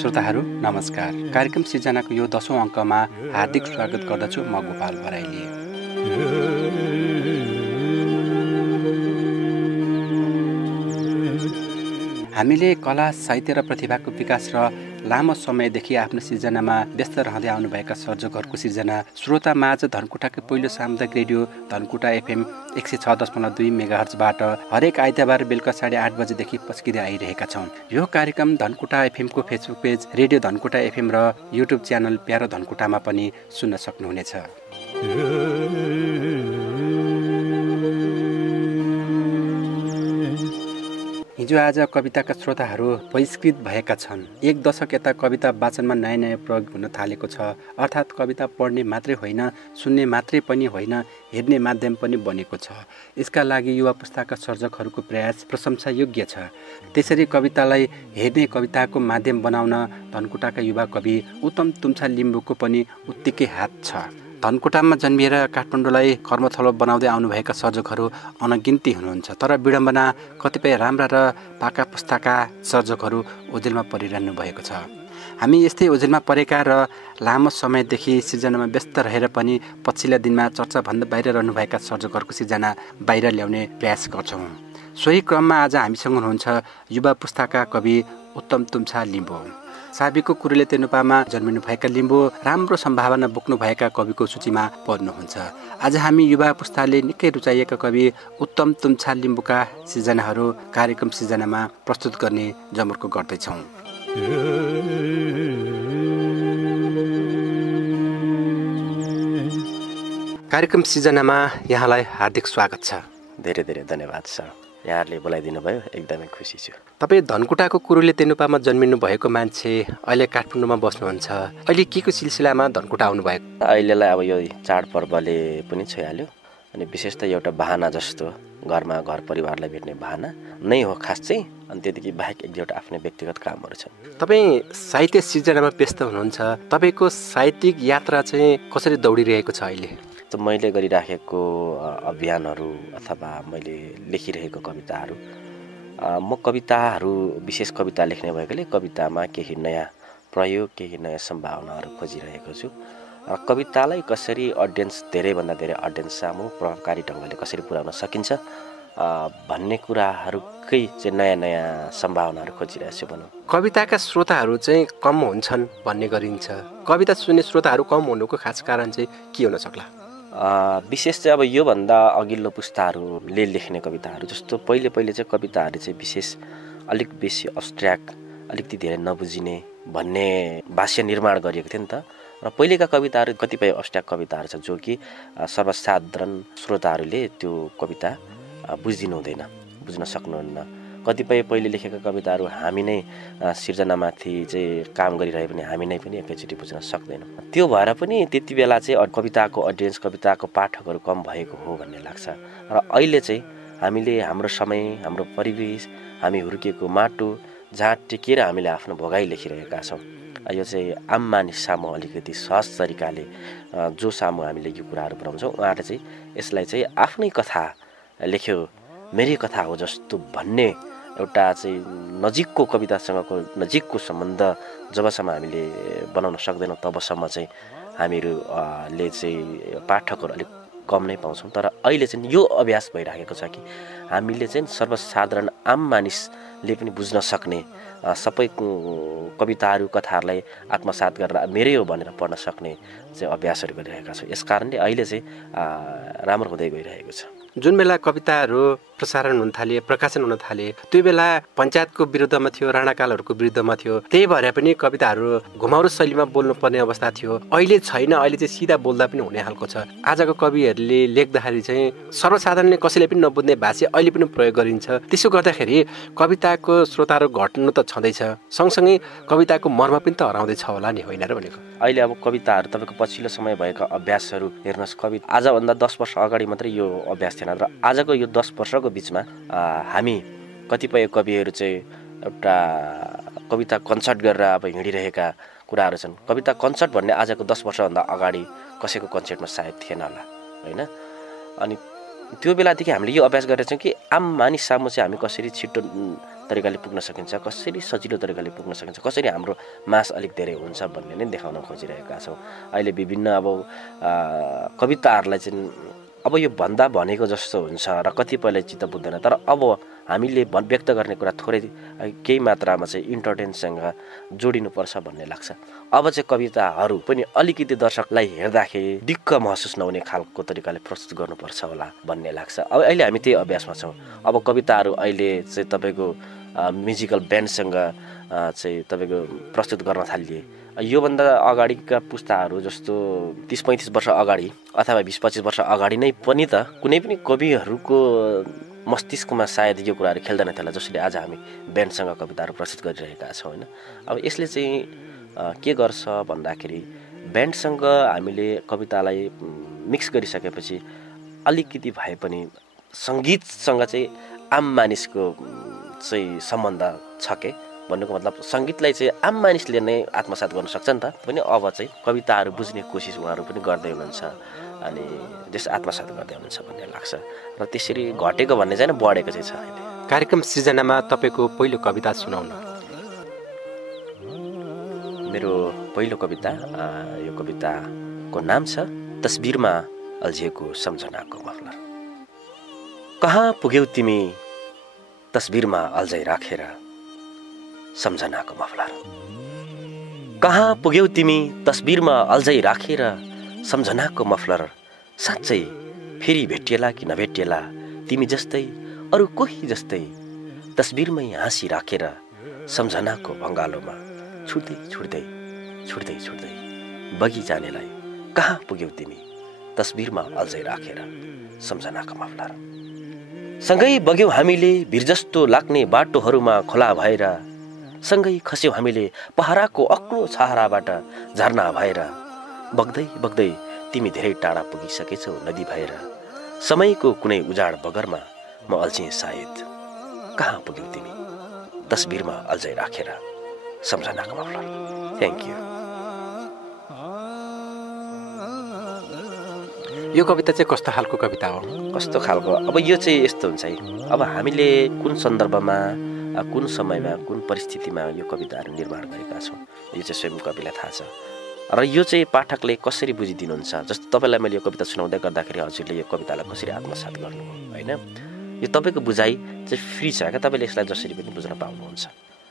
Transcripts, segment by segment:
श्रोताहरू नमस्कार। कार्यक्रम सिर्जनाको यो 10औं अङ्कमा हार्दिक स्वागत गर्दछु। म गोपाल बराइली। हामीले कला, साहित्य र प्रतिभाको विकास र लामो समयदेखि आफ्नो सिर्जनामा व्यस्त रहँदै आउनुभएका सर्जकहरूको सिर्जना श्रोता माझ धनकुटाकै पहिलो सामुदायिक रेडियो धनकुटा FM 106.2 मेगाहर्जबाट हरेक आइतबार बेलुका 8:30 बजेदेखि पस्किँदै आइरहेका छौँ। यो कार्यक्रम धनकुटा एफएमको Facebook page radio Dhankuta FM र युट्युब च्यानल प्यारो धनकुटामा पनि सुन्न सक्नुहुनेछ। हिजो आज कविताका श्रोताहरू बहिष्कृत भएका छन्। एक दशक यता कविता वाचनमा नयाँ प्रयोग हुन थालेको छ। अर्थात् कविता पढ्ने मात्रै होइन, सुन्ने मात्रै पनि होइन, हेर्ने माध्यम पनि बनेको छ। यसका लागि युवा पुस्ताका सर्जकहरूको प्रयास प्रशंसायोग्य छ। त्यसरी कवितालाई हेर्ने, कविताको माध्यम बनाउन धनकुटाका युवा कवि उत्तम तुम्छा लिम्बुको पनि उत्तिकै हात छ। धनकुटामा जन्मिएर काठमाडौँलाई कर्मथलो बनाउँदै आउनुभएका सर्जकहरू अनगिन्ती हुनुहुन्छ। तर विडम्बना कतिपय राम्रा र पाका पुस्ताका सर्जकहरू ओझेलमा परिरहनु भएको छ। हामी यस्तै ओझेलमा परेका र लामो समयदेखि सिर्जनामा व्यस्त रहेर पनि पछिल्ला दिनमा चर्चाभन्दा बाहिर रहनुभएका सर्जकहरूको सिर्जना बाहिर ल्याउने प्रयास गर्छौँ। सोही क्रममा आज हामीसँग हुनुहुन्छ युवा पुस्ताका कवि उत्तम तुम्छा लिम्बु। साबिकको कुरेले तेनुपामा जन्मिनुभएका लिम्बु राम्रो सम्भावना बोक्नुभएका कविको सूचीमा पर्नुहुन्छ। आज हामी युवा पुस्ताले निकै रुचाइएका कवि उत्तम तुम्छा लिम्बुका सिर्जनाहरू कार्यक्रम सिर्जनामा प्रस्तुत गर्ने जमर्को गर्दैछौँ। कार्यक्रम सिर्जनामा यहाँलाई हार्दिक स्वागत छ। धेरै धेरै धन्यवाद छ। यहाँहरूले बोलाइदिनु भयो, एकदमै खुसी छु। तपाईँ धनकुटाको कुरुले तेनुपामा जन्मिनु भएको मान्छे, अहिले काठमाडौँमा बस्नुहुन्छ। अहिले के को सिलसिलामा धनकुटा आउनुभएको? अहिलेलाई अब यो चाडपर्वले पनि छोइहाल्यो अनि विशेष त एउटा बहाना जस्तो घरमा घर परिवारलाई भेट्ने बहाना नै हो खास चाहिँ। अनि त्यतिकै बाहेक एक दुईवटा आफ्नै व्यक्तिगत कामहरू छन्। तपाईँ साहित्य सिर्जनामा व्यस्त हुनुहुन्छ। तपाईँको साहित्यिक यात्रा चाहिँ कसरी दौडिरहेको छ अहिले? त मैले गरिराखेको अभियानहरू अथवा मैले लेखिरहेको कविताहरू, म कविताहरू विशेष कविता लेख्ने भएकोले कवितामा केही नयाँ प्रयोग, केही नयाँ सम्भावनाहरू खोजिरहेको छु। कवितालाई कसरी धेरैभन्दा धेरै अडियन्स सामु प्रभावकारी ढङ्गले कसरी पुर्याउन सकिन्छ भन्ने कुराहरूकै चाहिँ नयाँ नयाँ सम्भावनाहरू खोजिरहेको छु भनौँ। कविताका श्रोताहरू चाहिँ कम हुन्छन् भन्ने गरिन्छ। कविता सुन्ने श्रोताहरू कम हुनुको खास कारण चाहिँ के हुन सक्ला? विशेष चाहिँ अब योभन्दा अघिल्लो पुस्ताहरूले लेख्ने कविताहरू जस्तो पहिले चाहिँ कविताहरू चाहिँ विशेष अलिक बेसी अब्स्ट्र्याक्ट, अलिकति धेरै नबुझिने भन्ने भाष्य निर्माण गरिएको थियो नि त। र पहिलेका कविताहरू कतिपय अब्स्ट्र्याक्ट कविताहरू छ जो कि सर्वसाधारण श्रोताहरूले त्यो कविता बुझिदिनु हुँदैन, बुझ्न सक्नुहुन्न। कतिपय पहिले लेखेका कविताहरू हामी नै सिर्जनामाथि चाहिँ काम गरिरहे पनि हामी नै पनि एकैचोटि बुझ्न सक्दैनौँ। त्यो भएर पनि त्यति बेला चाहिँ कविताको अडियन्स, कविताको पाठकहरू कम भएको हो भन्ने लाग्छ। र अहिले चाहिँ हामीले हाम्रो समय, हाम्रो परिवेश, हामी हुर्किएको माटो जहाँ टेकेर हामीले आफ्नो भोगाई लेखिरहेका छौँ। यो चाहिँ आम मानिस सामु अलिकति सहज तरिकाले जो सामु हामीले यो कुराहरू पुऱ्याउँछौँ, उहाँहरूले चाहिँ यसलाई चाहिँ आफ्नै कथा लेख्यो, मेरै कथा हो जस्तो भन्ने एउटा चाहिँ नजिकको कवितासँगको नजिकको सम्बन्ध जबसम्म हामीले बनाउन सक्दैनौँ तबसम्म चाहिँ हामीहरूले चाहिँ पाठकहरू अलिक कम नै पाउँछौँ। तर अहिले चाहिँ यो अभ्यास भइरहेको छ कि हामीले चाहिँ सर्वसाधारण आम मानिसले पनि बुझ्न सक्ने सबै कविताहरू, कथाहरूलाई आत्मसात गरेर मेरै हो भनेर पढ्न सक्ने चाहिँ अभ्यासहरू गरिरहेका छौँ। यस कारणले अहिले चाहिँ राम्रो हुँदै गइरहेको छ। जुन बेला कविताहरू प्रसारण हुन थाले, प्रकाशन हुन थाले, त्यो बेला पञ्चायतको विरुद्धमा थियो, राणाकालहरूको विरुद्धमा थियो। त्यही भएर पनि कविताहरू घुमाउरो शैलीमा बोल्नुपर्ने अवस्था थियो। अहिले छैन, अहिले चाहिँ सिधा बोल्दा पनि हुने खालको छ। आजको कविहरूले लेख्दाखेरि चाहिँ सर्वसाधारणले कसैले पनि नबुझ्ने भाषा अहिले पनि प्रयोग गरिन्छ। त्यसो गर्दाखेरि कविताको श्रोताहरू घट्नु त छँदैछ, सँगसँगै कविताको मर्म पनि त हराउँदैछ होला नि, होइन र भनेको? अहिले अब कविताहरू तपाईँको पछिल्लो समय भएका अभ्यासहरू हेर्नुहोस्, आजभन्दा 10 वर्ष अगाडि मात्रै यो अभ्यास थिएन र आजको यो 10 वर्षको बिचमा हामी कतिपय कविहरू चाहिँ एउटा कविता कन्सर्ट गरेर अब हिँडिरहेका कुराहरू छन्। कविता कन्सर्ट भन्ने आजको 10 वर्षभन्दा अगाडि कसैको कन्सर्टमा सायद थिएन होला, होइन? अनि त्यो बेलादेखि हामीले यो अभ्यास गरेका छौँ कि आम मानिस सामु चाहिँ हामी कसरी छिटो तरिकाले पुग्न सकिन्छ, कसरी सजिलो तरिकाले पुग्न सकिन्छ, कसरी हाम्रो मास अलिक धेरै हुन्छ भन्ने नै देखाउन खोजिरहेका छौँ। अहिले विभिन्न अब कविताहरूलाई चाहिँ अब यो भन्दा भनेको जस्तो हुन्छ र कतिपयले चित्त बुझ्दैन, तर अब हामीले व्यक्त गर्ने कुरा थोरै केही मात्रामा चाहिँ इन्टरटेनसँग जोडिनुपर्छ भन्ने लाग्छ। अब चाहिँ कविताहरू पनि अलिकति दर्शकलाई हेर्दाखेरि दिक्क महसुस नहुने खालको तरिकाले प्रस्तुत गर्नुपर्छ होला भन्ने लाग्छ। अब अहिले हामी त्यही अभ्यासमा छौँ। अब कविताहरू अहिले चाहिँ तपाईँको म्युजिकल ब्यान्डसँग चाहिँ तपाईँको प्रस्तुत गर्न थालिए। योभन्दा अगाडिका पुस्ताहरू जस्तो 30-35 वर्ष अगाडि अथवा 20-25 वर्ष अगाडि नै पनि त कुनै पनि कविहरूको मस्तिष्कमा सायद यो कुराहरू खेल्दैन थियो होला जसरी आज हामी ब्यान्डसँग कविताहरू प्रस्तुत गरिरहेका छौँ होइन। अब यसले चाहिँ के गर्छ भन्दाखेरि ब्यान्डसँग हामीले कवितालाई मिक्स गरिसकेपछि अलिकति भए पनि सङ्गीतसँग चाहिँ आम मानिसको चाहिँ सम्बन्ध छ के भन्नुको मतलब सङ्गीतलाई चाहिँ आम मानिसले नै आत्मसात गर्न सक्छ नि त पनि। अब चाहिँ कविताहरू बुझ्ने कोसिस उहाँहरू पनि गर्दै हुनुहुन्छ अनि जस आत्मसात गर्दै हुनुहुन्छ भन्ने लाग्छ र त्यसरी घटेको भन्ने चाहिँ बढेको चाहिँ छ अहिले। कार्यक्रम सृजनामा तपाईँको पहिलो कविता सुनाउनु। मेरो पहिलो कविता यो कविताको नाम छ तस्बिरमा अल्झिएको सम्झनाको मफलर। कहाँ पुग्यौ तिमी तस्बिरमा अल्झै राखेर सम्झनाको मफलर। कहाँ पुग्यौ तिमी तस्बिरमा अल्झै राखेर सम्झनाको मफलर। साँच्चै फेरि भेटिएला कि नभेटिएला तिमी जस्तै अरू कोही जस्तै तस्बिरमै हाँसी राखेर सम्झनाको भङ्गालोमा छुट्दै छुट्दै छुट्दै छुट्दै बगी जानेलाई कहाँ पुग्यौ तिमी तस्बिरमा अल्झै राखेर सम्झनाको मफलर। सँगै बग्यौँ हामीले भिर जस्तो लाग्ने बाटोहरूमा खोला भएर, सँगै खस्यौँ हामीले पहराको अग्लो छहराबाट झरना भएर। बग्दै बग्दै तिमी धेरै टाढा पुगिसकेछौ नदी भएर, समयको कुनै उजाड बगरमा म अल्झिएँ सायद। कहाँ पुग्यौ तिमी तस्बिरमा अल्झै राखेर सम्झनाको मफलर। Thank you. यो कविता चाहिँ कस्तो खालको कविता हो? कस्तो खालको अब यो चाहिँ यस्तो हुन्छ है, अब हामीले कुन सन्दर्भमा कुन समयमा कुन परिस्थितिमा यो कविताहरू निर्माण गरेका छौँ यो चाहिँ स्वयं कविलाई थाहा छ। र यो चाहिँ पाठकले कसरी बुझिदिनुहुन्छ, जस्तो तपाईँलाई मैले यो कविता सुनाउँदै गर्दाखेरि हजुरले यो कवितालाई कसरी आत्मसात गर्नुभयो होइन, यो तपाईँको बुझाइ चाहिँ फ्री छ क्या, तपाईँले यसलाई जसरी पनि बुझ्न पाउनुहुन्छ।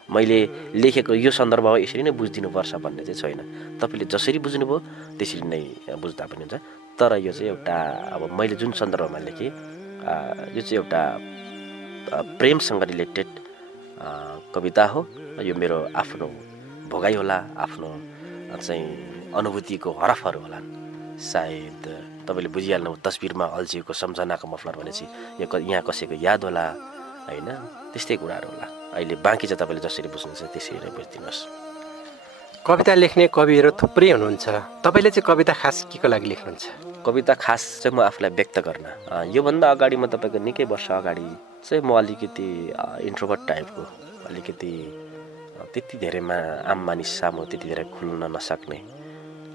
मैले लेखेको यो सन्दर्भमा यसरी नै बुझिदिनुपर्छ भन्ने चाहिँ छैन, तपाईँले जसरी बुझ्नुभयो त्यसरी नै बुझ्दा पनि हुन्छ। तर यो चाहिँ एउटा अब मैले जुन सन्दर्भमा लेखेँ यो चाहिँ एउटा प्रेमसँग रिलेटेड कविता हो। यो मेरो आफ्नो भोगाइ होला, आफ्नो चाहिँ अनुभूतिको हरफहरू होलान्। सायद तपाईँले बुझिहाल्नु तस्बिरमा अल्झिएको सम्झनाको मफलर भनेपछि यहाँ कसैको याद होला होइन, त्यस्तै कुराहरू होला। अहिले बाँकी चाहिँ तपाईँले जसरी बुझ्नुहुन्छ त्यसरी नै बुझिदिनुहोस्। कविता लेख्ने कविहरू थुप्रै हुनुहुन्छ, तपाईँले चाहिँ कविता खास के को लागि लेख्नुहुन्छ? कविता खास चाहिँ म आफूलाई व्यक्त गर्न। योभन्दा अगाडि म तपाईँको निकै वर्ष अगाडि चाहिँ म अलिकति इन्ट्रोभर्ट टाइपको, अलिकति त्यति धेरैमा आम मानिस सामु त्यति धेरै खुल्न नसक्ने,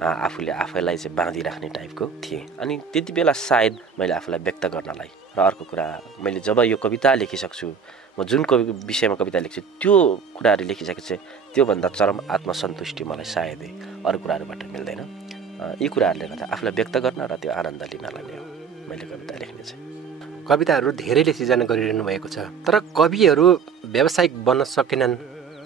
आफूले आफैलाई चाहिँ बाँधिराख्ने टाइपको थिएँ। अनि त्यति बेला सायद मैले आफूलाई व्यक्त गर्नलाई र अर्को कुरा मैले जब यो कविता लेखिसक्छु, म जुन विषयमा कविता लेख्छु त्यो कुराहरू लेखिसकेपछि त्योभन्दा चरम आत्मसन्तुष्टि मलाई सायदै अरू कुराहरूबाट मिल्दैन। यी कुराहरूले गर्दा आफूलाई व्यक्त गर्न र त्यो आनन्द लिनलाई नै हो मैले कविता लेख्ने चाहिँ। कविताहरू धेरैले सिर्जना गरिरहनु भएको छ, तर कविहरू व्यावसायिक बन्न सकेनन्,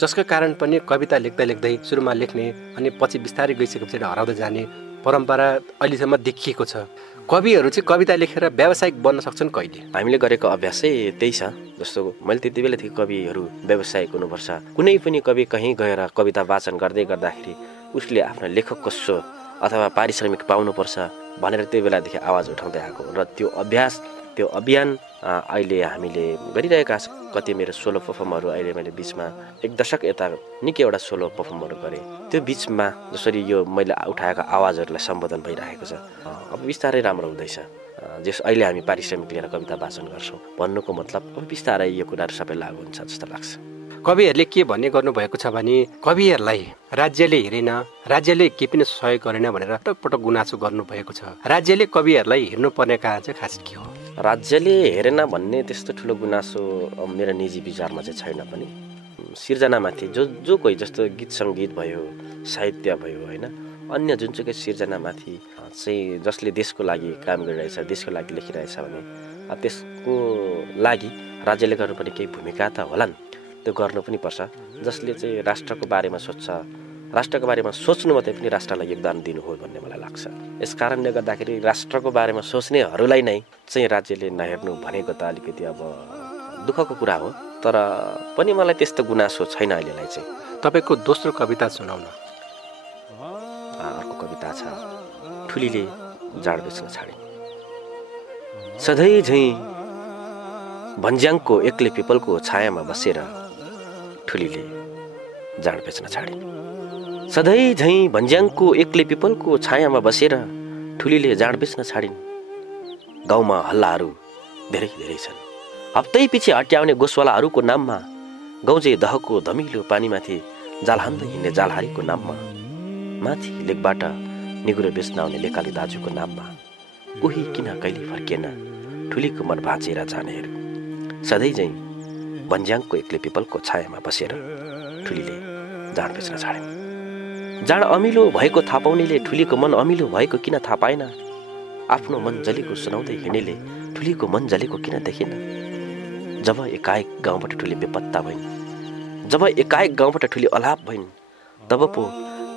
जसको कारण पनि कविता लेख्दै लेख्दै सुरुमा लेख्ने अनि पछि बिस्तारै गइसकेपछि हराउँदै जाने परम्परा अहिलेसम्म देखिएको छ। कविहरू चाहिँ कविता लेखेर व्यावसायिक बन्न सक्छन् कहिले? हामीले गरेको अभ्यास चाहिँ त्यही छ। जस्तो मैले त्यति बेलादेखि कविहरू व्यावसायिक हुनुपर्छ, कुनै पनि कवि कहीँ गएर कविता वाचन गर्दै गर्दाखेरि उसले आफ्नो लेखकको स्वर अथवा पारिश्रमिक पाउनुपर्छ भनेर त्यो बेलादेखि आवाज उठाउँदै आएको र त्यो अभ्यास त्यो अभियान अहिले हामीले गरिरहेका छौँ। कति मेरो सोलो पर्फर्महरू अहिले मैले बिचमा 1 दशक यता निकै एउटा सोलो पर्फर्महरू गरेँ, त्यो बिचमा जसरी यो मैले उठाएका आवाजहरूलाई सम्बोधन भइरहेको छ। अब बिस्तारै राम्रो हुँदैछ, जस अहिले हामी पारिश्रमिक लिएर कविता वाचन गर्छौँ भन्नुको मतलब अब बिस्तारै यो कुराहरू सबै लागु हुन्छ जस्तो लाग्छ। कविहरूले के भन्ने गर्नुभएको छ भने कविहरूलाई राज्यले हेरेन, राज्यले के पनि सहयोग गरेन भनेर पटक पटक गुनासो गर्नुभएको छ। राज्यले कविहरूलाई हेर्नुपर्ने कारण चाहिँ खास के हो? राज्यले हेरेन भन्ने त्यस्तो ठुलो गुनासो मेरो निजी विचारमा चाहिँ छैन पनि। सिर्जनामाथि जो कोही जस्तो गीत सङ्गीत भयो, साहित्य भयो होइन, अन्य जुनसुकै सिर्जनामाथि चाहिँ जसले देशको लागि काम गरिरहेछ, देशको लागि लेखिरहेछ भने त्यसको लागि राज्यले गर्नुपर्ने केही भूमिका त होलान्, त्यो गर्नु पनि पर्छ। जसले चाहिँ राष्ट्रको बारेमा सोच्छ, राष्ट्रको बारेमा सोच्नु मात्रै पनि राष्ट्रलाई योगदान दिनु हो भन्ने मलाई लाग्छ। यस कारणले गर्दाखेरि राष्ट्रको बारेमा सोच्नेहरूलाई नै चाहिँ राज्यले नहेर्नु भनेको त अलिकति अब दुःखको कुरा हो, तर पनि मलाई त्यस्तो गुनासो छैन अहिलेलाई चाहिँ। तपाईँको दोस्रो कविता सुनाउन। अर्को कविता छ, ठुलीले जाड बेच्न छाडिन्। सधैँ झैँ भन्ज्याङको एक्लै पिपलको छायामा बसेर ठुलीले जाड बेच्न छाडिन्। सधैँ झैँ भन्ज्याङको एक्लै पिपलको छायामा बसेर ठुलीले जाड बेच्न छाडिन्। गाउँमा हल्लाहरू धेरै धेरै छन्, हप्तै पछि हट्याउने गोसवालाहरूको नाममा, गाउँजे दहको धमिलो पानीमाथि जाल हान्दै हिँड्ने जालहारीको नाममा, माथि लेकबाट निगुरो बेच्न आउने लेकाली दाजुको नाममा, उही किन कहिले फर्किएन ठुलीको मन भाँचेर जानेहरू। सधैँ झैँ भन्ज्याङको एक्लै पिपलको छायामा बसेर ठुलीले जाड बेच्न छाडिन्। जाड अमिलो भएको थाहा पाउनेले ठुलीको मन अमिलो भएको किन थाहा पाएन? आफ्नो मन जलेको सुनाउँदै हिँड्नेले ठुलीको मन जलेको किन देखेन? जब एकाएक गाउँबाट ठुली बेपत्ता भइन्, जब एकाएक गाउँबाट ठुली अलाप भइन्, तब पो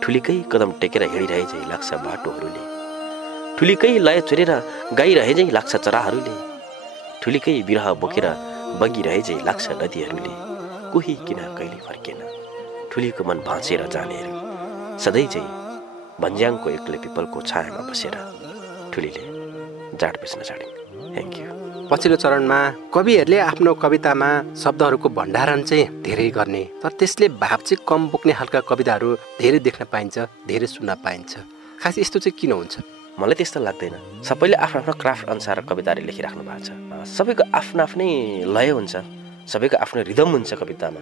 ठुलीकै कदम टेकेर हिँडिरहे झै लाग्छ बाटोहरूले। ठुलीकै लय चोरेर गाइरहे झै लाग्छ चराहरूले। ठुलीकै बिरह बोकेर बगिरहे झै लाग्छ नदीहरूले। कोही किन कहिले फर्केन ठुलीको मन भाँचेर जानेहरू। सधैँ चाहिँ भन्ज्याङको एक्लै पिपलको छायामा बसेर ठुलीले जाड बेच्न छाडिन्। Thank you. पछिल्लो चरणमा कविहरूले आफ्नो कवितामा शब्दहरूको भण्डारण चाहिँ धेरै गर्ने, तर त्यसले भाव चाहिँ कम बोक्ने खालका कविताहरू धेरै देख्न पाइन्छ, धेरै सुन्न पाइन्छ। खास यस्तो चाहिँ किन हुन्छ? मलाई त्यस्तो लाग्दैन। सबैले आफ्नो आफ्नो क्राफ्ट अनुसार कविताहरू लेखिराख्नु भएको छ। सबैको आफ्नो आफ्नै लय हुन्छ, सबैको आफ्नो रिदम हुन्छ कवितामा,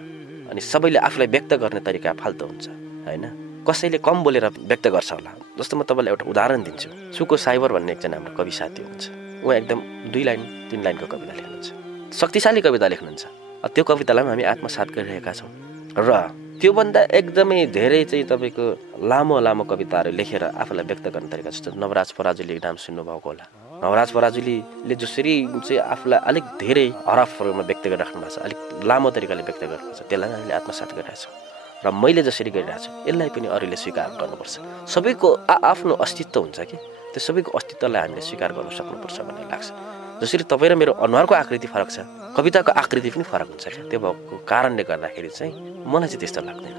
अनि सबैले आफूलाई व्यक्त गर्ने तरिका फाल्तु हुन्छ होइन। कसैले कम बोलेर व्यक्त गर्छ होला। जस्तो म तपाईँलाई एउटा उदाहरण दिन्छु। सुको साइबर भन्ने एकजना हाम्रो कवि साथी हुनुहुन्छ। उहाँ एकदम 2 लाइन 3 लाइनको कविता लेख्नुहुन्छ, शक्तिशाली कविता लेख्नुहुन्छ। त्यो कवितालाई हामी आत्मसात गरिरहेका छौँ र त्योभन्दा एकदमै धेरै चाहिँ तपाईँको लामो लामो कविताहरू लेखेर आफूलाई व्यक्त गर्ने तरिका, जस्तो नवराज पराजुलीको नाम सुन्नुभएको होला। नवराज पराजुलीले जसरी चाहिँ आफूलाई अलिक धेरै हरफहरूमा व्यक्त गरिराख्नु भएको छ, अलिक लामो तरिकाले व्यक्त गर्नु छ, त्यसलाई हामीले आत्मसात गरिरहेको छौँ। र मैले जसरी गरिरहेको छु यसलाई पनि अरूले स्वीकार गर्नुपर्छ। सबैको आफ्नो अस्तित्व हुन्छ कि, त्यो सबैको अस्तित्वलाई हामीले स्वीकार गर्न सक्नुपर्छ भन्ने लाग्छ। जसरी तपाईँ र मेरो अनुहारको आकृति फरक छ, कविताको आकृति पनि फरक हुन्छ क्या। त्यो भएको कारणले गर्दाखेरि चाहिँ मलाई चाहिँ त्यस्तो लाग्दैन।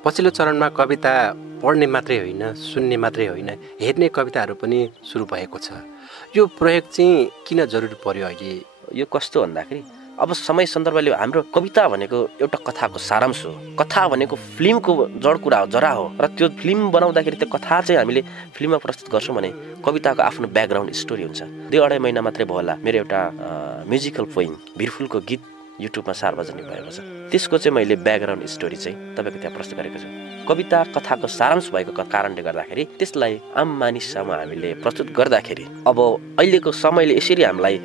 पछिल्लो चरणमा कविता पढ्ने मात्रै होइन, सुन्ने मात्रै होइन, हेर्ने कविताहरू पनि सुरु भएको छ। यो प्रयोग चाहिँ किन जरुरी पर्यो अहिले? यो कस्तो भन्दाखेरि अब समय सन्दर्भले हाम्रो कविता भनेको एउटा कथाको सारांश हो। कथा भनेको फिल्मको जड कुरा हो, जरा हो। र त्यो फिल्म बनाउँदाखेरि त्यो कथा चाहिँ हामीले फिल्ममा प्रस्तुत गर्छौँ भने कविताको आफ्नो ब्याकग्राउन्ड स्टोरी हुन्छ। 2-2.5 महिना मात्रै भयो होला मेरो एउटा म्युजिकल पोइम भिरफुलको गीत युट्युबमा सार्वजनिक भएको छ। त्यसको चाहिँ मैले ब्याकग्राउन्ड स्टोरी चाहिँ तपाईँको त्यहाँ प्रस्तुत गरेको छु। कविता कथाको सारांश भएको कारणले गर्दाखेरि त्यसलाई आम मानिससम्म हामीले प्रस्तुत गर्दाखेरि अब अहिलेको समयले यसरी हामीलाई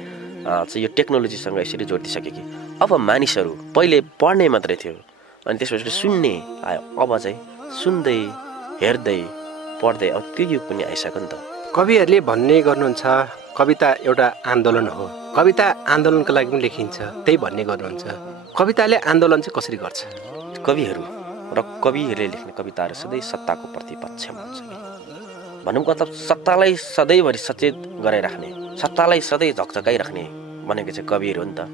चाहिँ यो टेक्नोलोजीसँग यसरी जोडिसक्यो कि अब मानिसहरू पहिले पढ्ने मात्रै थियो, अनि त्यसपछि सुन्ने आयो। अब चाहिँ सुन्दै हेर्दै पढ्दै अब त्यो युग पनि आइसक्यो नि त। कविहरूले भन्ने गर्नुहुन्छ कविता एउटा आन्दोलन हो, कविता आन्दोलनको लागि पनि लेखिन्छ, त्यही भन्ने गर्नुहुन्छ। कविताले आन्दोलन चाहिँ कसरी गर्छ? कविहरू र कविहरूले लेख्ने कविताहरू सधैँ सत्ताको प्रतिपक्षमा हुन्छ कि, भनौँ मतलब सत्तालाई सधैँभरि सचेत गराइराख्ने, सत्तालाई सधैँ झकझकाइराख्ने भनेको चाहिँ कविहरू हो नि त।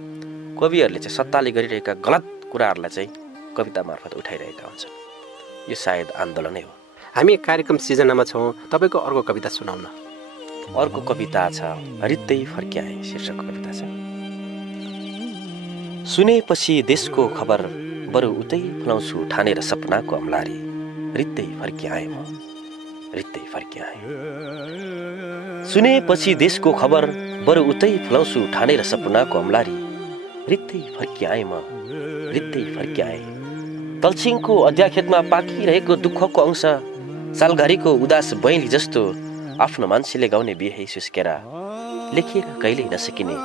कविहरूले चाहिँ सत्ताले गरिरहेका गलत कुराहरूलाई चाहिँ कविता मार्फत उठाइरहेका हुन्छन्। यो सायद आन्दोलनै हो। हामी कार्यक्रम सिर्जनामा छौँ, तपाईँको अर्को कविता सुनाउन। अर्को कविता छ रित्तै फर्क्याएँ शीर्षकको कविता छ। सुनेपछि देशको खबर बरु उतै फुलाउँछु ठानेर सपनाको अम्लारी, रित्तै फर्क्याएँ म, रित्तै फर्क्याएँ। सुनेपछि देशको खबर बरु उतै फुलाउँछु ठानेर सपनाको अम्लारी, रित्तै फर्क्याएँ म, रित्तै फर्क्याएँ। तलछिङको अध्याखेतमा पाकिरहेको दुःखको अंश, सालघारीको उदास बैली जस्तो आफ्नो मान्छेले गाउने बिहे सुस्केर लेखिएर कहिल्यै नसकिने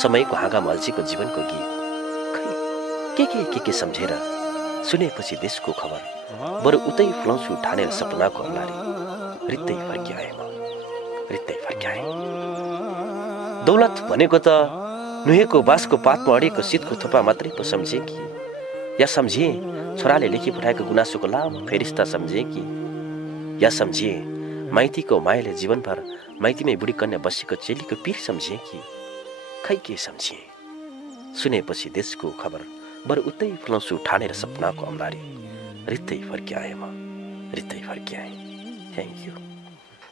समयको हाँगा मल्छीको जीवनको गीत। खै के सम्झेर सुनेपछि देशको खबर बरु उतै फुलाउँछु ठानेर सपनाको अम्लारी। रित्तै फर्किआएँ म, रित्तै फर्किआएँ। दौलत भनेको त नुहेको बाँसको पातमा अडेको शीतको थोपा मात्रै पो सम्झे कि, या सम्झिए छोराले लेखी पठाएको गुनासोको लामो फेरिस्ता सम्झे कि, या सम्झिए माइतीको मायाले जीवनभर माइतीमै बुढी कन्या बसेको चेलीको पीर सम्झे कि, खै के सम्झिए। सुनेपछि देशको खबर बरु उतै फुलाउँछु ठानेर सपनाको अम्लारी। रित्तै फर्किआएँ म, रित्तै फर्किआएँ। Thank you.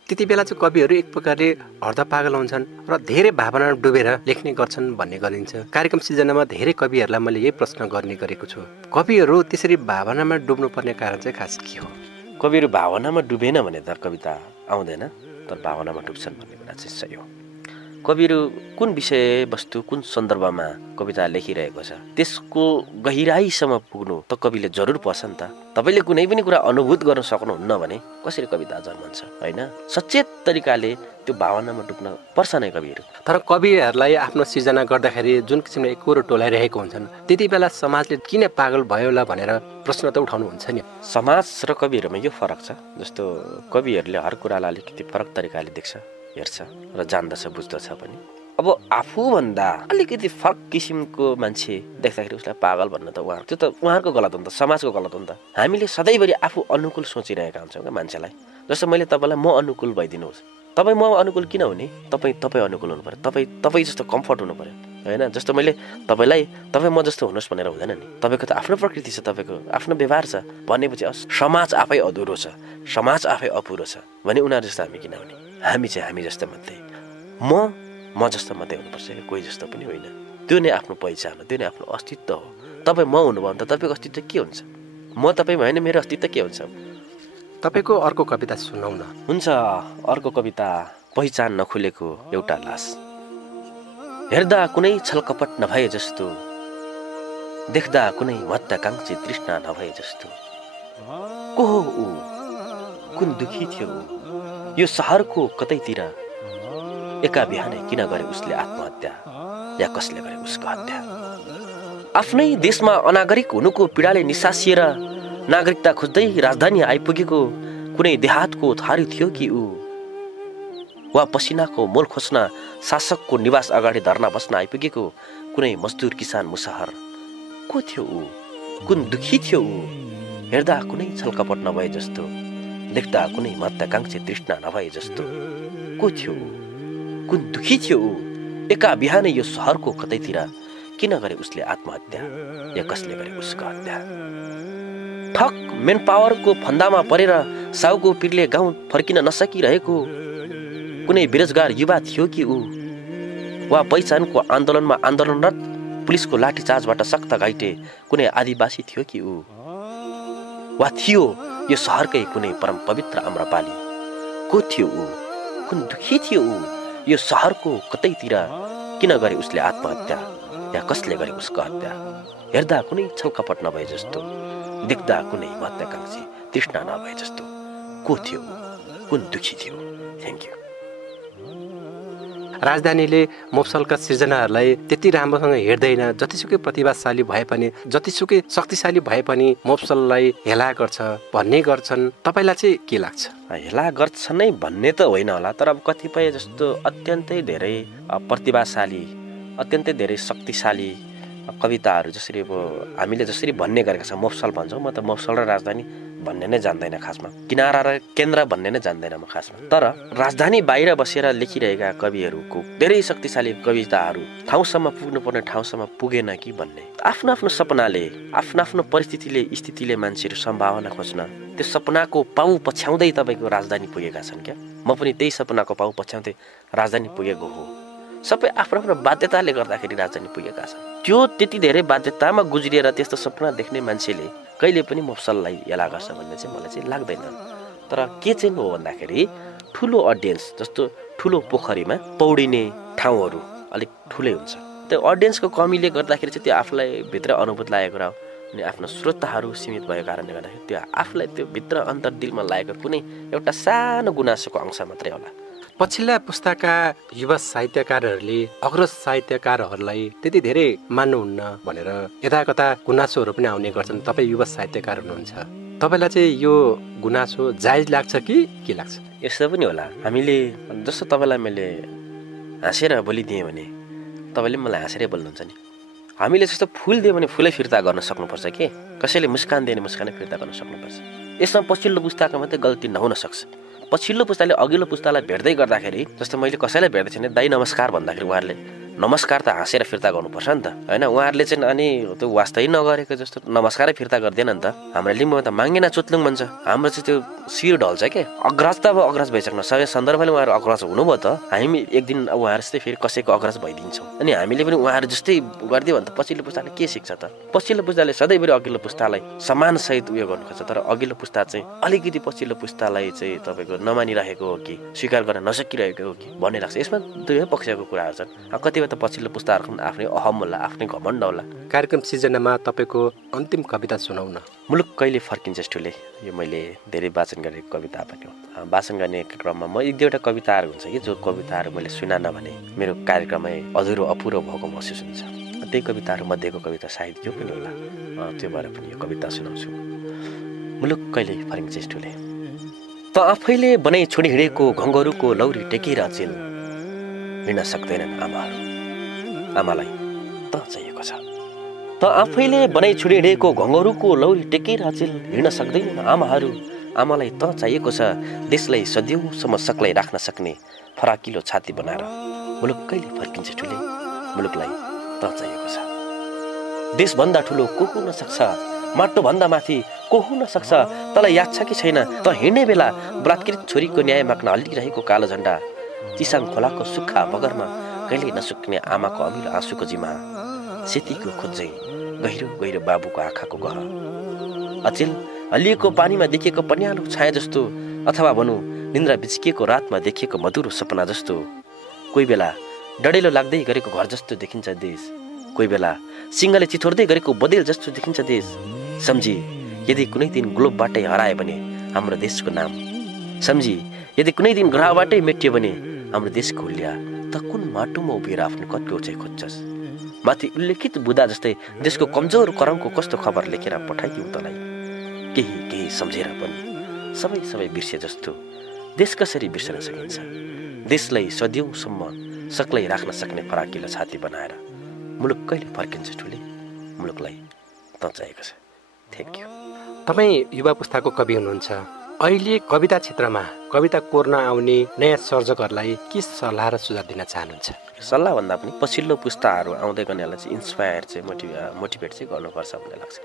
त्यति बेला चाहिँ कविहरू एक प्रकारले अर्धपागल हुन्छन् र धेरै भावनामा डुबेर लेख्ने गर्छन् भन्ने गरिन्छ। कार्यक्रम सिर्जनामा धेरै कविहरूलाई मैले यही प्रश्न गर्ने गरेको छु, कविहरू त्यसरी भावनामा डुब्नुपर्ने कारण चाहिँ खास के हो? कविहरू भावनामा डुबेन भने त कविता आउँदैन, तर भावनामा डुब्छन् भन्ने कुरा चाहिँ सही हो। कविहरू कुन विषयवस्तु कुन सन्दर्भमा कविता लेखिरहेको छ त्यसको गहिराईसम्म पुग्नु त कविले जरुर पर्छ नि त। तपाईँले कुनै पनि कुरा अनुभूत गर्न सक्नुहुन्न भने कसरी कविता जन्मन्छ, होइन? सचेत तरिकाले त्यो भावनामा डुब्न पर्छ नै कविहरू। तर कविहरूलाई आफ्नो सिर्जना गर्दाखेरि जुन किसिमले एकोहोरो टोलाइरहेको हुन्छन्, त्यति बेला समाजले किन पागल भयो होला भनेर प्रश्न त उठाउनुहुन्छ नि। समाज र कविहरूमा यो फरक छ, जस्तो कविहरूले हर कुरालाई अलिकति फरक तरिकाले देख्छ, हेर्छ र जान्दछ, बुझ्दछ पनि। अब आफूभन्दा अलिकति फरक किसिमको मान्छे देख्दाखेरि उसलाई पागल भन्न त त्यो त उहाँहरूको गलत हो नि त, समाजको गलत हो नि त। हामीले सधैँभरि आफू अनुकूल सोचिरहेका हुन्छौँ क्या मान्छेलाई। जस्तो मैले तपाईँलाई म अनुकूल भइदिनुहोस्, तपाईँ म अनुकूल किन हुने? तपाईँ अनुकूल हुनु पऱ्यो, तपाईँ जस्तो कम्फर्ट हुनु पऱ्यो, होइन? जस्तो मैले तपाईँ म जस्तो हुनुहोस् भनेर हुँदैन नि। तपाईँको त आफ्नो प्रकृति छ, तपाईँको आफ्नो व्यवहार छ भनेपछि समाज आफै अधुरो छ, समाज आफै अपुरो छ भने उनीहरू जस्तो हामी किन हुने? हामी चाहिँ हामी जस्तो मात्रै, म जस्तो मात्रै हुनुपर्छ, कोही जस्तो पनि होइन। त्यो नै आफ्नो पहिचान हो, त्यो नै आफ्नो अस्तित्व हो। तपाईँ म हुनुभयो भने त तपाईँको अस्तित्व के हुन्छ? म तपाईँ भएन मेरो अस्तित्व के हुन्छ? तपाईँको अर्को कविता सुनाउ न। हुन्छ, अर्को कविता पहिचान नखुलेको एउटा लास। हेर्दा कुनै छलकपट नभए जस्तो, देख्दा कुनै महत्त्वाकांक्षी तृष्णा नभए जस्तो, को हो ऊ? कुन दुखी थियो ऊ? यो सहरको कतैतिर एका बिहानै किन गरे उसले आत्महत्या, या कसले गरे उसको हत्या? आफ्नै देशमा अनागरिक हुनुको पीडाले निसासिएर नागरिकता खोज्दै राजधानी आइपुगेको कुनै देहातको थारू थियो कि ऊ? वा पसिनाको मोल खोज्न शासकको निवास अगाडि धर्ना बस्न आइपुगेको कुनै मजदुर किसान मुसहर? को थियो ऊ? कुन दुखी थियो ऊ? हेर्दा कुनै छलकपट नभए जस्तो, देख्दा कुनै महत्त्वाकांक्षी तृष्णा नभए जस्तो, को थियो ऊ? कुन दुखी थियो ऊ? एका बिहानै यो सहरको कतैतिर किन गरे उसले आत्महत्या, या कसले गरे उसको हत्या? ठक मेन पावरको फन्दामा परेर साउको पिरले गाउँ फर्किन नसकिरहेको कुनै बेरोजगार युवा थियो कि ऊ? वा पहिचानको आन्दोलनमा आन्दोलनरत पुलिसको लाठीचार्जबाट सख्त घाइते कुनै आदिवासी थियो कि ऊ? वा थियो यो सहरकै कुनै परम पवित्र आम्रपाली? को थियो ऊ? कुन दुखी थियो ऊ? यो सहरको कतैतिर किन गरे उसले आत्महत्या, या कसले गरे उसको हत्या? हेर्दा कुनै छलकपट नभए जस्तो, देख्दा कुनै महत्त्वाकांक्षी तृष्णा नभए जस्तो, को थियो ऊ? कुन दुखी थियो? Thank you. राजधानीले मोफसलका सिर्जनाहरूलाई त्यति राम्रोसँग हेर्दैन, जतिसुकै प्रतिभाशाली भए पनि, जतिसुकै शक्तिशाली भए पनि मोफसललाई हेला गर्छ भन्ने गर्छन्। तपाईँलाई चाहिँ के लाग्छ? हेला गर्छ नै भन्ने त होइन होला, तर अब कतिपय जस्तो अत्यन्तै धेरै प्रतिभाशाली, अत्यन्तै धेरै शक्तिशाली कविताहरू जसरी अब हामीले जसरी भन्ने गरेका छौँ, मोफसल भन्छौँ, म त मोफसल र राजधानी भन्ने नै जान्दैन खासमा, किनारा र केन्द्र भन्ने नै जान्दैन म खासमा। तर राजधानी बाहिर बसेर लेखिरहेका कविहरूको धेरै शक्तिशाली कविताहरू ठाउँसम्म पुग्नुपर्ने ठाउँसम्म पुगेन कि भन्ने, आफ्नो आफ्नो सपनाले, आफ्नो आफ्नो परिस्थितिले, स्थितिले मान्छेहरू सम्भावना खोज्न त्यो सपनाको पाउ पछ्याउँदै तपाईँको राजधानी पुगेका छन् क्या। म पनि त्यही सपनाको पाउ पछ्याउँदै राजधानी पुगेको हो। सबै आफ्नो आफ्नो बाध्यताले गर्दाखेरि राजधानी पुगेका छन्। त्यो त्यति धेरै बाध्यतामा गुज्रिएर त्यस्तो सपना देख्ने मान्छेले कहिले पनि मोफसललाई हेला गर्छ भन्ने चाहिँ मलाई चाहिँ लाग्दैन। तर के चाहिँ हो भन्दाखेरि ठुलो अडियन्स, जस्तो ठुलो पोखरीमा पौडिने ठाउँहरू अलिक ठुलै हुन्छ, त्यो अडियन्सको कमीले गर्दाखेरि चाहिँ त्यो आफूलाई भित्र अनुभूत लागेको कुरा हो। अनि आफ्नो श्रोताहरू सीमित भएको कारणले गर्दाखेरि त्यो आफूलाई त्यो भित्र अन्तर्दिलमा लागेको कुनै एउटा सानो गुनासोको अंश मात्रै होला। पछिल्ला पुस्ताका युवा साहित्यकारहरूले अग्रज साहित्यकारहरूलाई त्यति धेरै मान्नुहुन्न भनेर यताकता गुनासोहरू पनि आउने गर्छन्। तपाईँ युवा साहित्यकार हुनुहुन्छ, तपाईँलाई चाहिँ यो गुनासो जायज लाग्छ कि के लाग्छ? यस्तो पनि होला, हामीले जस्तो तपाईँलाई मैले हाँसेर बोलिदिएँ भने तपाईँले मलाई हाँसेरै बोल्नुहुन्छ नि। हामीले जस्तो फुल दियो भने फुलै फिर्ता गर्न सक्नुपर्छ के, कसैले मुस्कान दियो भने मुस्कानै फिर्ता गर्न सक्नुपर्छ। यसमा पछिल्लो पुस्ताको मात्रै गल्ती नहुन सक्छ। पछिल्लो पुस्ताले अघिल्लो पुस्तालाई भेट्दै गर्दाखेरि, जस्तो मैले कसैलाई भेट्दैछु भने दाइ नमस्कार भन्दाखेरि उहाँहरूले नमस्कार त हाँसेर फिर्ता गर्नुपर्छ नि त होइन। उहाँहरूले चाहिँ अनि त्यो वास्तै नगरेको जस्तो नमस्कारै फिर्ता गर्दैन नि त। हाम्रो लिम्बूमा त माङ्गेना चुत्लुङ भन्छ, हाम्रो चाहिँ त्यो शिर ढल्छ के। अग्रज त अब अग्रज भइसक्नु सबै सन्दर्भले उहाँहरू अग्रज हुनुभयो त, हामी एक दिन उहाँहरू जस्तै फेरि कसैको अग्रज भइदिन्छौँ। अनि हामीले पनि उहाँहरू जस्तै गरिदियो भने त पछिल्लो पुस्ताले के सिक्छ त? पछिल्लो पुस्ताले सधैँभरि अघिल्लो पुस्तालाई सम्मानसहित उयो गर्नु खोज्छ, तर अघिल्लो पुस्ता चाहिँ अलिकति पछिल्लो पुस्तालाई चाहिँ तपाईँको नमानिरहेको हो कि स्वीकार गर्न नसकिरहेको हो कि भन्ने लाग्छ। यसमा दुवै पक्षको कुराहरू छन्। कतिपय त पछिल्लो पुस्ताहरूको आफ्नै अहम होला, आफ्नै घमण्ड होला। कार्यक्रम सिर्जनामा तपाईँको अन्तिम कविता सुनाउन। मुलुक कहिले फर्किन्छ ठुले, यो मैले धेरै वाचन गरेको कविता पनि हो। वाचन गर्ने क्रममा म एक दुईवटा कविताहरू हुन्छ कि जो कविताहरू मैले सुनान भने मेरो कार्यक्रमै अधुरो अपुरो भएको महसुस हुन्छ। त्यही कविताहरू मध्येको कविता सायद यो पनि होला, त्यो भएर पनि यो कविता सुनाउँछु। मुलुक कहिले फर्किन्छ ठुले, त आफैले बनाइ छोडी हिँडेको घङ्गरुको लौरी टेकेर अचेल हिँड्न सक्दैनन् आमाहरू, आमालाई त चाहिएको छ। त आफैले बनाइ छोडी हिँडेको घङ्गरुको लौरी टेकेर अचेल हिँड्न सक्दैनन् आमाहरू, आमालाई त चाहिएको छ। देशलाई सदियौँसम्म सक्लाई राख्न सक्ने फराकिलो छाती बनाएर मुलुक कहिले फर्किन्छ ठुले, मुलुकलाई त चाहिएको छ। देशभन्दा ठुलो को हुन सक्छ, माटोभन्दा माथि को हुन सक्छ, तँलाई याद छ कि छैन त हिँड्ने बेला बलात्कृत छोरीको न्याय माग्न हल्लिरहेको कालो झन्डा, चिसाङ खोलाको सुक्खा बगरमा कहिल्यै नसुक्ने आमाको अमिलो आँसुको जिमा, सेतीको खोज्दै गहिरो गहिरो बाबुको आँखाको गह, अचेल हल्लिएको पानीमा देखिएको पन्यालो छाया जस्तो, अथवा भनौँ निन्द्रा बिच्किएको रातमा देखिएको मधुरो सपना जस्तो। कोही बेला डढेलो लाग्दै गरेको घर जस्तो देखिन्छ देश, कोही बेला सिंहले चिथोर्दै गरेको बदेल जस्तो देखिन्छ देश। सम्झी यदि कुनै दिन ग्लोबबाटै हरायो भने हाम्रो देशको नाम, सम्झी यदि कुनै दिन ग्रहबाटै मेटियो भने हाम्रो देशको हुलिया, त कुन माटोमा उभिएर आफ्नो कत्को चाहिँ खोज्छस्? माथि उल्लेखित बुदा जस्तै देशको कमजोर करङको कस्तो खबर लेखेर पठाइदिउँ तँलाई? केही केही सम्झेर पनि सबै सबै बिर्से जस्तो देश कसरी बिर्सन सकिन्छ? देशलाई सदियौँसम्म सक्लै राख्न सक्ने फराकिलो छाती बनाएर मुलुक कहिले फर्किन्छ ठुले, मुलुकलाई त चाहिएको छ। Thank you. तपाईँ युवा पुस्ताको कवि हुनुहुन्छ, अहिले कविता क्षेत्रमा कविता कोर्न आउने नयाँ सर्जकहरूलाई के सल्लाह र सुझाव दिन चाहनुहुन्छ? सल्लाह भन्दा पनि पछिल्लो पुस्ताहरू आउँदै गर्नेलाई चाहिँ इन्सपायर चाहिँ मोटिभेट चाहिँ गर्नुपर्छ भन्ने लाग्छ।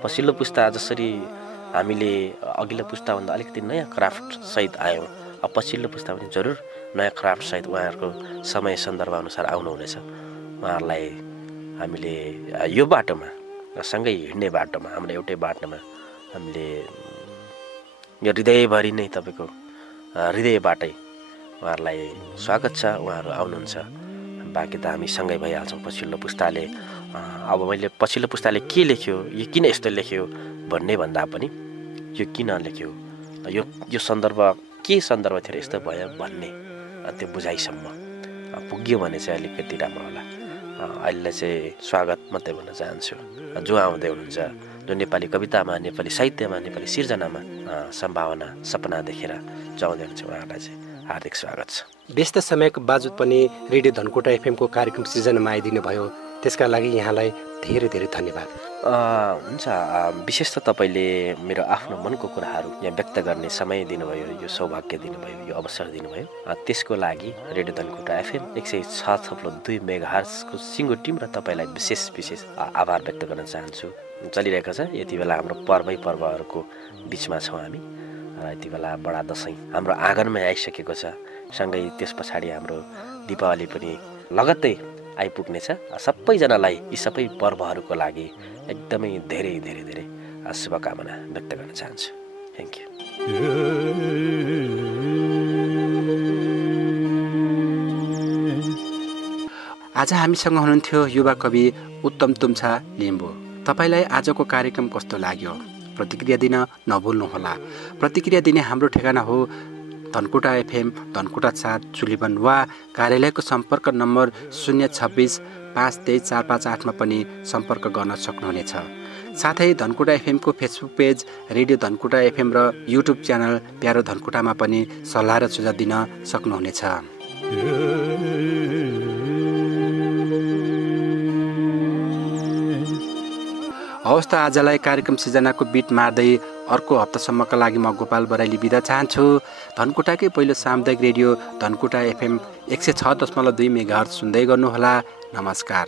पछिल्लो पुस्ता जसरी हामीले अघिल्लो पुस्ताभन्दा अलिकति नयाँ क्राफ्ट सहित आयौँ, अब पछिल्लो पुस्ता पनि जरुर नयाँ क्राफ्ट सहित उहाँहरूको समय सन्दर्भ अनुसार आउनुहुनेछ। उहाँहरूलाई हामीले यो बाटोमा सँगै हिँड्ने बाटोमा, हाम्रो एउटै बाटोमा हामीले यो हृदयभरि नै तपाईँको हृदयबाटै उहाँहरूलाई स्वागत छ। उहाँहरू आउनुहुन्छ, बाँकी त हामी सँगै भइहाल्छौँ। पछिल्लो पुस्ताले अब मैले पछिल्लो पुस्ताले के लेख्यो, यो किन यस्तो लेख्यो भन्ने भन्दा पनि यो किन लेख्यो, यो सन्दर्भ के सन्दर्भ थियो यस्तो भयो भन्ने त्यो बुझाइसम्म पुग्यो भने चाहिँ अलिकति राम्रो होला। अहिले चाहिँ स्वागत मात्रै भन्न चाहन्छु। जो आउँदै हुनुहुन्छ, जो नेपाली कवितामा, नेपाली साहित्यमा, नेपाली सिर्जनामा सम्भावना सपना देखेर जो आउँदै हुनुहुन्छ उहाँहरूलाई चाहिँ हार्दिक स्वागत छ। व्यस्त समयको बावजुद पनि रेडियो धनकुटा एफएमको कार्यक्रम सिर्जनामा आइदिनु भयो, त्यसका लागि यहाँलाई धेरै धेरै धन्यवाद। हुन्छ, विशेष त तपाईँले मेरो आफ्नो मनको कुराहरू यहाँ व्यक्त गर्ने समय दिनुभयो, यो सौभाग्य दिनुभयो, यो अवसर दिनुभयो, त्यसको लागि रेडियो धनकुटा एफएम 106.2 मेगाहर्जको सिङ्गो टिम र तपाईँलाई विशेष आभार व्यक्त गर्न चाहन्छु। चलिरहेको छ यति बेला हाम्रो पर्वहरूको बिचमा छौँ हामी, र यति बेला बडा दसैँ हाम्रो आँगनमै आइसकेको छ। सँगै त्यस पछाडि हाम्रो दीपावली पनि लगत्तै आइपुग्नेछ। सबैजनालाई यी सबै पर्वहरूको लागि एकदमै धेरै धेरै धेरै शुभकामना व्यक्त गर्न चाहन्छु। Thank you. आज हामीसँग हुनुहुन्थ्यो युवा कवि उत्तम तुम्छा लिम्बू। तपाईँलाई आजको कार्यक्रम कस्तो लाग्यो? प्रतिक्रिया दिन नभुल्नुहोला। प्रतिक्रिया दिने हाम्रो ठेगाना हो धनकुटा एफएम धनकुटा 4 चुलिवन वा कार्यालयको सम्पर्क नम्बर 026 523 458 मा पनि सम्पर्क गर्न सक्नुहुनेछ। साथै धनकुटा एफएमको Facebook page radio Dhankuta FM र युट्युब च्यानल प्यारो धनकुटामा पनि सल्लाह र सुझाव दिन सक्नुहुनेछ। हवस् त आजलाई कार्यक्रम सिर्जनाको बिट मार्दै अर्को हप्तासम्मका लागि म गोपाल बराइली बिदा चाहन्छु। धनकुटाकै पहिलो सामुदायिक रेडियो धनकुटा एफएम 106.2 मेगाहर्ज सुन्दै गर्नुहोला। नमस्कार।